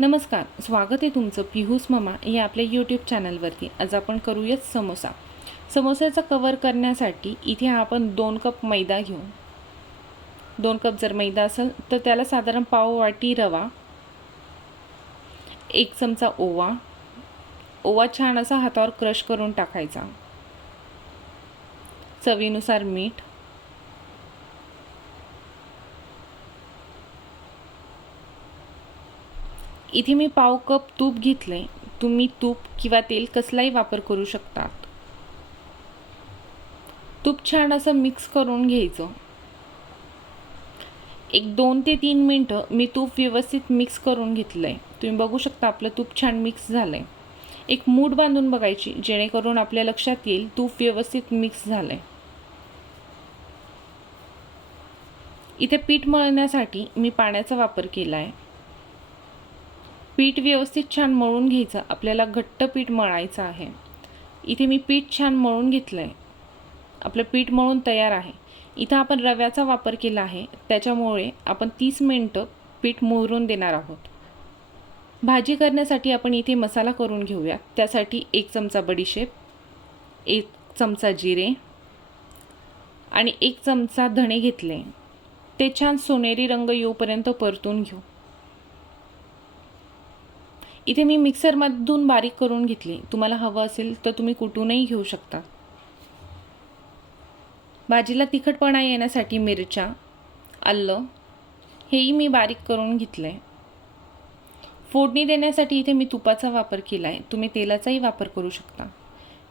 नमस्कार स्वागत आहे तुमचं पिहूस मामा या आपल्या यूट्यूब चॅनलवरती आज आपण करूयात समोसा. समोस्याचा कवर करण्यासाठी इथे आपण दोन कप मैदा घेऊ. दोन कप जर मैदा असेल तर त्याला साधारण पाव वाटी रवा एक चमचा ओवा. ओवा छान असा हातावर क्रश करून टाकायचा. चवीनुसार मीठ इथे मी पाव कप तूप घेतले तुम्ही तूप किंवा तेल कसलाही वापर करू शकतात. तूप छान असं मिक्स करून घ्यायचं. एक दोन ते तीन मिनटं मी तूप व्यवस्थित मिक्स करून घेतलं आहे तुम्ही बघू शकता आपलं तूप छान मिक्स झालं आहे एक मूठ बांधून बघायची जेणेकरून आपल्या लक्षात येईल तूप व्यवस्थित मिक्स झालं आहे इथे पीठ मळण्यासाठी मी पाण्याचा वापर केला आहे पीठ व्यवस्थित छान मळून घ्यायचं. आपल्याला घट्ट पीठ मळायचं आहे. इथे मी पीठ छान मळून घेतलं आहे आपलं पीठ मळून तयार आहे. इथं आपण रव्याचा वापर केला आहे. त्याच्यामुळे आपण तीस मिनटं पीठ मोहरून देणार आहोत. भाजी करण्यासाठी आपण इथे मसाला करून घेऊया. त्यासाठी एक चमचा बडीशेप एक चमचा जिरे आणि एक चमचा धणे घेतले. ते छान सोनेरी रंग येऊपर्यंत परतून घेऊ. इथे मी मिक्सरमधून बारीक करून घेतली. तुम्हाला हवं असेल तर तुम्ही कुठूनही घेऊ शकता. भाजीला तिखटपणा येण्यासाठी मिरच्या आलं हेही मी बारीक करून घेतलं आहे फोडणी देण्यासाठी इथे मी तुपाचा वापर केला आहे तुम्ही तेलाचाही वापर करू शकता.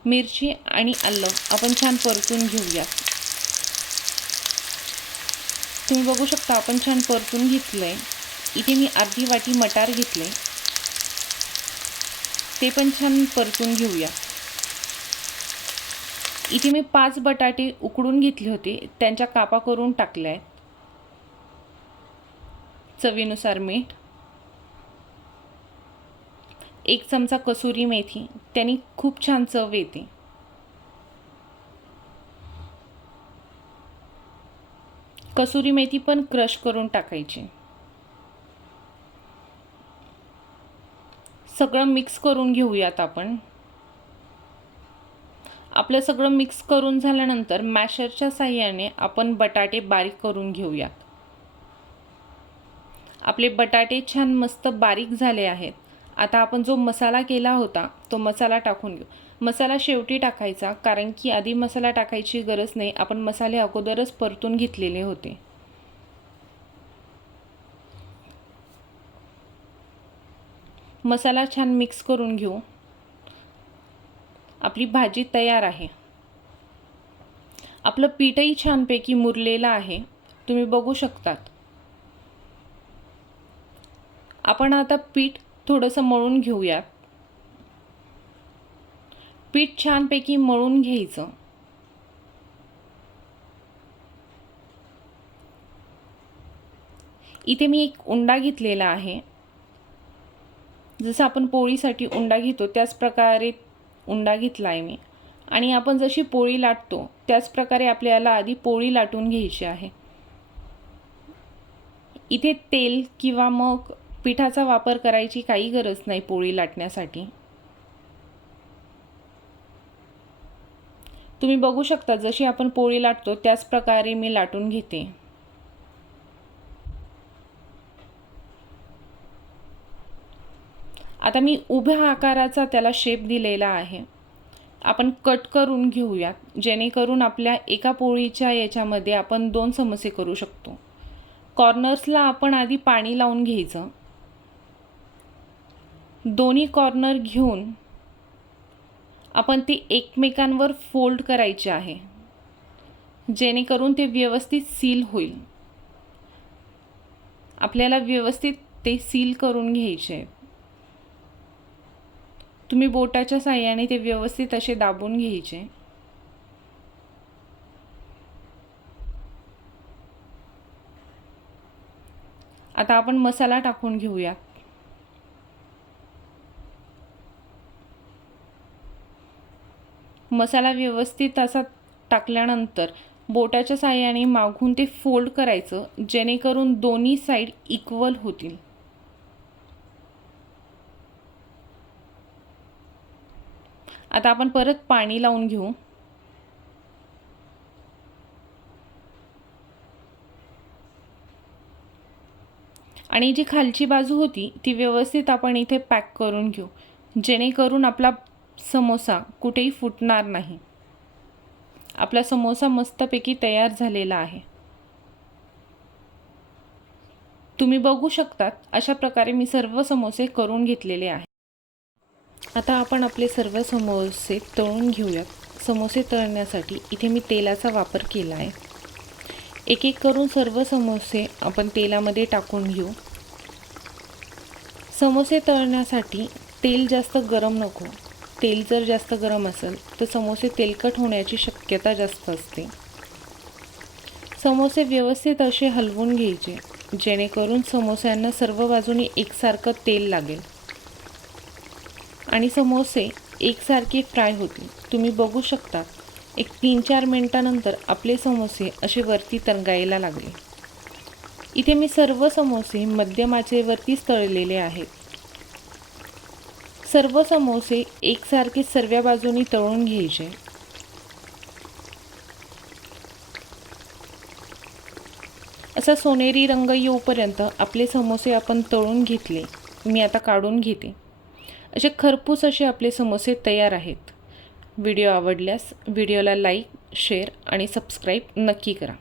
मिरची आणि आलं आपण छान परतून घेऊया तुम्ही बघू शकता आपण छान परतून घेतलं आहे इथे मी अर्धी वाटी मटार घेतले ते पण छान परतून घेऊया. इथे मी पाच बटाटे उकडून घेतले होते. त्यांच्या कापा करून टाकल्या आहेत. चवीनुसार मीठ. एक चमचा कसुरी मेथी. त्यांनी खूप छान चव येते. कसुरी मेथी पण क्रश करून टाकायची. सगळं मिक्स करून घेऊयात आपण. आपलं सगळं मिक्स करून झाल्यानंतर मॅशरच्या साह्याने आपण बटाटे बारीक करून घेऊयात. आपले बटाटे छान मस्त बारीक झाले आहेत. आता आपण जो मसाला केला होता तो मसाला टाकून घेऊ. मसाला शेवटी टाकायचा कारण की आधी मसाला टाकायची गरज नाही. आपण मसाले अगोदरच परतून घेतलेले होते. मसाला छान मिक्स करून घेऊ. आपली भाजी तयार आहे. आपलं पीठही छानपैकी मुरलेलं आहे. तुम्ही बघू शकतात. आपण आता पीठ थोडंसं मळून घेऊयात. पीठ छानपैकी मळून घ्यायचं. इथे मी एक उंडा घेतलेला आहे. जसं आपण पोळीसाठी उंडा घेतो त्याच प्रकारे उंडा घेतला आहे मी. आणि आपण जशी पोळी लाटतो त्याचप्रकारे आपल्याला आधी पोळी लाटून घ्यायची आहे. इथे तेल किंवा मग पिठाचा वापर करायची काही गरज नाही पोळी लाटण्यासाठी. तुम्ही बघू शकता जशी आपण पोळी लाटतो त्याच प्रकारे मी लाटून घेते. आता मी उभ्या आकाराचा त्याला शेप दिलेला आहे. आपण कट करून घेऊयात. जेणेकरून आपल्या एका पोळीच्या याच्यामध्ये आपण दोन समोसे करू शकतो. कॉर्नर्सला आपण आधी पाणी लावून घ्यायचं. दोन्ही कॉर्नर घेऊन आपण ते एकमेकांवर फोल्ड करायचे आहे. जेणेकरून ते व्यवस्थित सील होईल. आपल्याला व्यवस्थित ते सील करून घ्यायचे तुम्ही बोटाच्या साह्याने ते व्यवस्थित असे दाबून घ्यायचे. आता आपण मसाला टाकून घेऊयात. मसाला व्यवस्थित असा टाकल्यानंतर बोटाच्या साह्याने मागून ते फोल्ड करायचं जेणेकरून दोन्ही साईड इक्वल होतील. आता आपण परत पाणी लावून घेऊ. आणि जी खालची बाजू होती ती व्यवस्थित आपण इथे पॅक करून घेऊ. जेणेकरून आपला समोसा कुठेही फुटणार नाही. आपला समोसा मस्तपैकी तयार झालेला आहे. तुम्ही बघू शकतात अशा प्रकारे मी सर्व समोसे करून घेतलेले आहे आता आपण आपले सर्व समोसे तळून घेऊयात समोसे तळण्यासाठी इथे मी तेलाचा वापर केला आहे. एक एक करून सर्व समोसे आपण तेलामध्ये टाकून घेऊ. समोसे तळण्यासाठी तेल जास्त गरम नको. तेल जर जास्त गरम असेल तर समोसे तेलकट होण्याची शक्यता जास्त असते. समोसे व्यवस्थित असे हलवून घ्यायचे जेणेकरून समोस्यांना सर्व बाजूनी एकसारखं तेल लागेल. आणि समोसे एकसारखे फ्राय होतील तुम्ही बघू शकता. एक तीन चार मिनटानंतर आपले समोसे असे वरती तरंगायला लागले. इथे मी सर्व समोसे मध्यमाचेवरतीच तळलेले आहेत. सर्व समोसे एकसारखे सर्व बाजूनी तळून घ्यायचे. असा सोनेरी रंग येऊपर्यंत आपले समोसे आपण तळून घेतले. मी आता काढून घेते. असे खरपूस असे आपले समोसे तयार आहेत. व्हिडिओ आवडल्यास व्हिडिओला लाईक शेअर आणि सबस्क्राईब नक्की करा.